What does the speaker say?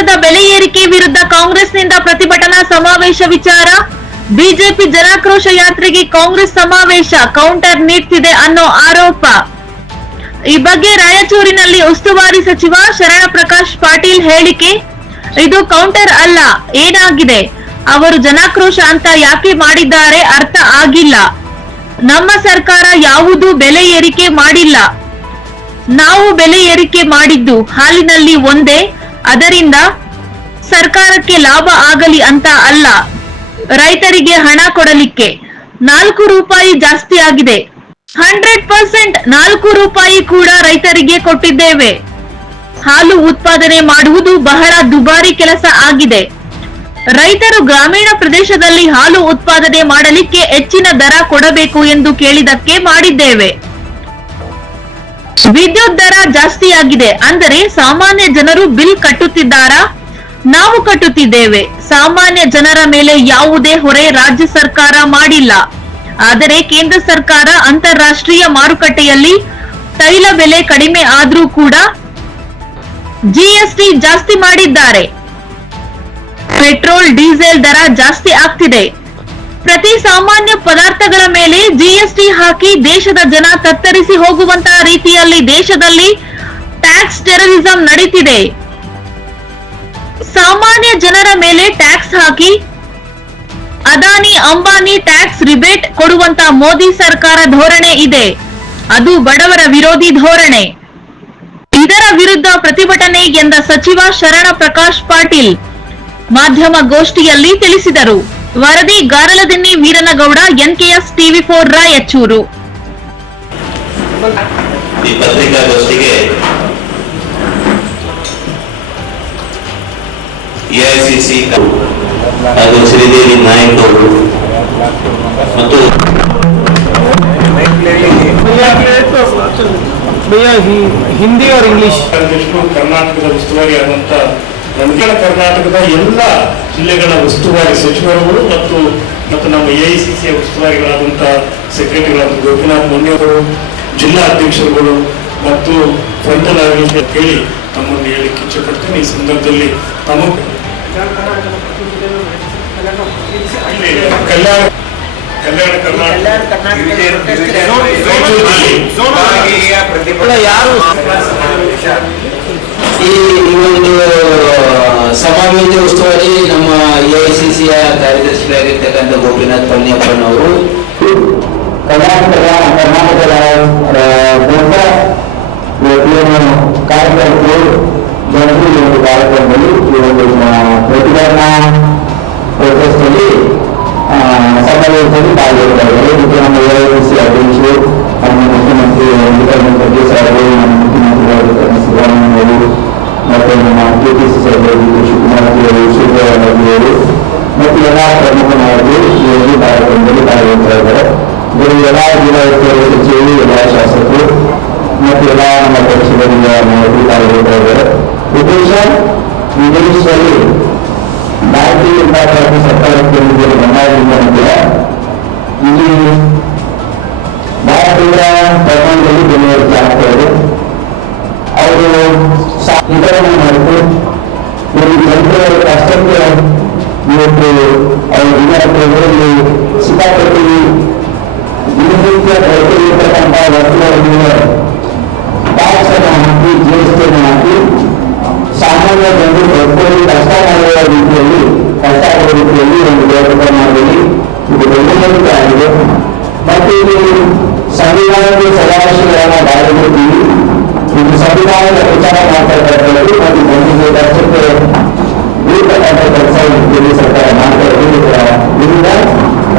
ಬಂಗಾರದ ಬೆಲೆ ಏರಿಕೆ ವಿರುದ್ಧ ಕಾಂಗ್ರೆಸ್ನಿಂದ ಪ್ರತಿಭಟನಾ ಸಮಾವೇಶ ವಿಚಾರ. ಬಿಜೆಪಿ ಜನಾಕ್ರೋಶ ಯಾತ್ರೆಗೆ ಕಾಂಗ್ರೆಸ್ ಸಮಾವೇಶ ಕೌಂಟರ್ ನೀಡ್ತಿದೆ ಅನ್ನೋ ಆರೋಪ. ಈ ಬಗ್ಗೆ ರಾಯಚೂರಿನಲ್ಲಿ ಉಸ್ತುವಾರಿ ಸಚಿವ ಶರಣ ಪ್ರಕಾಶ್ ಪಾಟೀಲ್ ಹೇಳಿಕೆ, ಇದು ಕೌಂಟರ್ ಅಲ್ಲ, ಏನಾಗಿದೆ? ಅವರು ಜನಾಕ್ರೋಶ ಅಂತ ಯಾಕೆ ಮಾಡಿದ್ದಾರೆ ಅರ್ಥ ಆಗಿಲ್ಲ. ನಮ್ಮ ಸರ್ಕಾರ ಯಾವುದೂ ಬೆಲೆ ಏರಿಕೆ ಮಾಡಿಲ್ಲ. ನಾವು ಬೆಲೆ ಏರಿಕೆ ಮಾಡಿದ್ದು ಹಾಲಿನಲ್ಲಿ ಒಂದೇ ಅದರಿಂದ ಸರ್ಕಾರಕ್ಕೆ ಲಾಭ ಆಗಲಿ ಅಂತ ಅಲ್ಲ, ರೈತರಿಗೆ ಹಣ ಕೊಡಲಿಕ್ಕೆ ನಾಲ್ಕು ರೂಪಾಯಿ ಜಾಸ್ತಿ ಆಗಿದೆ. ಹಂಡ್ರೆಡ್ ಪರ್ಸೆಂಟ್ ನಾಲ್ಕು ರೂಪಾಯಿ ಕೂಡ ರೈತರಿಗೆ ಕೊಟ್ಟಿದ್ದೇವೆ. ಹಾಲು ಉತ್ಪಾದನೆ ಮಾಡುವುದು ಬಹಳ ದುಬಾರಿ ಕೆಲಸ ಆಗಿದೆ. ರೈತರು ಗ್ರಾಮೀಣ ಪ್ರದೇಶದಲ್ಲಿ ಹಾಲು ಉತ್ಪಾದನೆ ಮಾಡಲಿಕ್ಕೆ ಹೆಚ್ಚಿನ ದರ ಕೊಡಬೇಕು ಎಂದು ಕೇಳಿದಕ್ಕೆ ಮಾಡಿದ್ದೇವೆ. ವಿದ್ಯುತ್ ದರ ಜಾಸ್ತಿಯಾಗಿದೆ ಅಂದರೆ ಸಾಮಾನ್ಯ ಜನರು ಬಿಲ್ ಕಟ್ಟುತ್ತಿದ್ದಾರಾ? ನಾವು ಕಟ್ಟುತ್ತಿದ್ದೇವೆ. ಸಾಮಾನ್ಯ ಜನರ ಮೇಲೆ ಯಾವುದೇ ಹೊರೆ ರಾಜ್ಯ ಸರ್ಕಾರ ಮಾಡಿಲ್ಲ. ಆದರೆ ಕೇಂದ್ರ ಸರ್ಕಾರ ಅಂತಾರಾಷ್ಟ್ರೀಯ ಮಾರುಕಟ್ಟೆಯಲ್ಲಿ ತೈಲ ಬೆಲೆ ಕಡಿಮೆ ಆದ್ರೂ ಕೂಡ ಜಿಎಸ್ಟಿ ಜಾಸ್ತಿ ಮಾಡಿದ್ದಾರೆ. ಪೆಟ್ರೋಲ್, ಡೀಸೆಲ್ ದರ ಜಾಸ್ತಿ ಆಗ್ತಿದೆ. ಪ್ರತಿ ಸಾಮಾನ್ಯ ಪದಾರ್ಥಗಳ ಮೇಲೆ ಜಿಎಸ್ಟಿ ಹಾಕಿ ದೇಶದ ಜನ ತತ್ತರಿಸಿ ಹೋಗುವಂತಹ ರೀತಿಯಲ್ಲಿ ದೇಶದಲ್ಲಿ ಟ್ಯಾಕ್ಸ್ ಟೆರರಿಸಂ ನಡೀತಿದೆ. ಸಾಮಾನ್ಯ ಜನರ ಮೇಲೆ ಟ್ಯಾಕ್ಸ್ ಹಾಕಿ ಅದಾನಿ ಅಂಬಾನಿ ಟ್ಯಾಕ್ಸ್ ರಿಬೇಟ್ ಕೊಡುವಂತ ಮೋದಿ ಸರ್ಕಾರ ಧೋರಣೆ ಇದೆ. ಅದು ಬಡವರ ವಿರೋಧಿ ಧೋರಣೆ. ಇದರ ವಿರುದ್ಧ ಪ್ರತಿಭಟನೆ ಎಂದ ಸಚಿವ ಶರಣ ಪ್ರಕಾಶ್ ಪಾಟೀಲ್ ಮಾಧ್ಯಮ ಗೋಷ್ಠಿಯಲ್ಲಿ ತಿಳಿಸಿದರು. ವರದಿ Garaladinni Veeranagouda NKS TV four Raichur ಈ ಪತ್ರಿಕಾಗೋಷ್ಠಿಗೆ ಎಐಸಿಸಿ ಹಾಗೂ ಶ್ರೀದೇವಿ ನಾಯಕ್ ಅವರು ಮತ್ತು ಭಯ್ಯ ಹಿಂದಿ ಅವ್ರ ಇಂಗ್ಲಿಷ್ ಕರ್ನಾಟಕದ ಉಸ್ತುವಾರಿ ಆದಂತ ನಮ್ಗೆ ಕರ್ನಾಟಕದ ಎಲ್ಲ ಜಿಲ್ಲೆಗಳ ಉಸ್ತುವಾರಿ ಸಚಿವರುಗಳು ಮತ್ತು ಮತ್ತು ನಮ್ಮ ಎ ಐ ಸಿ ಎಐಸಿಸಿ ಉಸ್ತುವಾರಿಗಳಾದಂಥ ಸೆಕ್ರೆಟರಿಗಳಾದ ಗೋಪಿನಾಥ್ ಮೊನ್ನೆಯವರು ಜಿಲ್ಲಾ ಅಧ್ಯಕ್ಷರುಗಳು ಮತ್ತು ಫ್ರಂಟಲ್ ಆಡಳಿತ ಕೇಳಿ ತಮ್ಮನ್ನು ಹೇಳಿಕ್ಕೆ ಇಚ್ಛೆಪಡ್ತೇನೆ ಈ ಸಂದರ್ಭದಲ್ಲಿ ತಮ್ಮ ಕಲ್ಯಾಣ ಕಲ್ಯಾಣ ಕರ್ನಾಟಕ ಯಾರು? ಈ ಒಂದು ಸಮಾವೇಶ ಉಸ್ತುವಾರಿ ನಮ್ಮ ಎಐಸಿಸಿಯ ಕಾರ್ಯದರ್ಶಿಗಳಾಗಿರ್ತಕ್ಕಂಥ ಗೋಪಿನಾಥ್ ಪಳನಿಯಪ್ಪನವರು ಕರ್ನಾಟಕದ ಕರ್ನಾಟಕದ ದೊಡ್ಡ ಕಾರ್ಯಕ್ರಮಗಳು, ಜನರು ಈ ಒಂದು ಕಾರ್ಯಕ್ರಮದಲ್ಲಿ ಈ ಒಂದು ಪ್ರತಿಭಟನಾ ಪ್ರೊಟೆಸ್ಟಲ್ಲಿ ಸಮಾವೇಶದಲ್ಲಿ ಪಾಲ್ಗೊಳ್ತಾರೆ. ಇದಕ್ಕೆ ನಮ್ಮ ಸಿ ಅಧ್ಯಕ್ಷರು, ನಮ್ಮ ಮುಖ್ಯಮಂತ್ರಿ ಮುಖ್ಯಮಂತ್ರಿ ಸಾಹೇಬರು ನಮ್ಮ ಮುಖ್ಯಮಂತ್ರಿಗಳಾಗಿರ್ತಕ್ಕಂಥ ಸಿದ್ದರಾಮಯ್ಯವರು ಮತ್ತು ನಮ್ಮ ಕೆಪಿಸಿ ಸಭೆಯಲ್ಲಿ ಶಿವಕುಮಾರ್ ಅವರು ಶಿವರಾಮಯ್ಯವರು ಮತ್ತು ಎಲ್ಲ ಪ್ರಮುಖ ನಾಯಕರು ಒಂದು ಕಾರ್ಯಕ್ರಮದಲ್ಲಿ ಪಾಲ್ಗೊಳ್ತಾ ಇದ್ದಾರೆ. ಎಲ್ಲ ಜಿಲ್ಲಾಧಿಕಾರಿ ಸಚಿವರು, ಎಲ್ಲ ಶಾಸಕರು, ಮತ್ತು ಎಲ್ಲ ನಮ್ಮ ಪಕ್ಷಗಳಿಂದ ನಾಯಕರು ಪಾಲ್ಗೊಳ್ತಾ ಇದ್ದಾರೆ. ಉದ್ದೇಶ ವಿದೇಶದಲ್ಲಿ ಭಾರತೀಯ ಜನತಾ ಪಾರ್ಟಿ ಸರ್ಕಾರಕ್ಕೆ ಬಂಡಾಯದಿಂದ ನಂತರ ಇಲ್ಲಿ ಭಾರತೀಯ ಪ್ರಮಾಣದಲ್ಲಿ ಏರಿಕೆ ಆಗ್ತಾ ಇದೆ. ವಿದ್ಯಾರ್ಥಿಗಳಲ್ಲಿ ಸಿಕ್ಕಾಪಟ್ಟಿ ದಿನನಿತ್ಯ ಬಳಕೆಯಿರ್ತಕ್ಕಂಥ ವಸ್ತುಗಳ ಮೇಲೆ ಟ್ಯಾಕ್ಸ್ ಅನ್ನು ಹಾಕಿ ಜಿ ಎಸ್ ಟಿ ಅನ್ನು ಹಾಕಿ ಸಾಮಾನ್ಯ ಜನರು ಬದುಕಲು ಕಷ್ಟ ಮಾಡುವ ರೀತಿಯಲ್ಲಿ ಕಷ್ಟ ಆಗುವ ರೀತಿಯಲ್ಲಿ ಒಂದು ಬೇರೆ ಮಾಡಲಿ ಇದು ಬೆಂಬಲಿತ ಆಗಿದೆ ಮತ್ತು ಇದು ಸಂವಿಧಾನದ ಸದಾಶಯಗಳನ್ನು ಬಾಳಿರುತ್ತೀವಿ ಇದು ಸಂವಿಧಾನದ ವಿಚಾರ ಮಾಡ್ತಾ ಇರ್ತಕ್ಕಂಥದ್ದು ಮತ್ತು ಜನರಿಗೆ ಕಷ್ಟಕ್ಕೆ ಬೀಳ್ತಕ್ಕಂಥ ಕೆಲಸ ಕೇಂದ್ರ ಸರ್ಕಾರ ಮಾಡ್ತಾ ಇರೋದ್ರಿಂದ ಇದರಿಂದ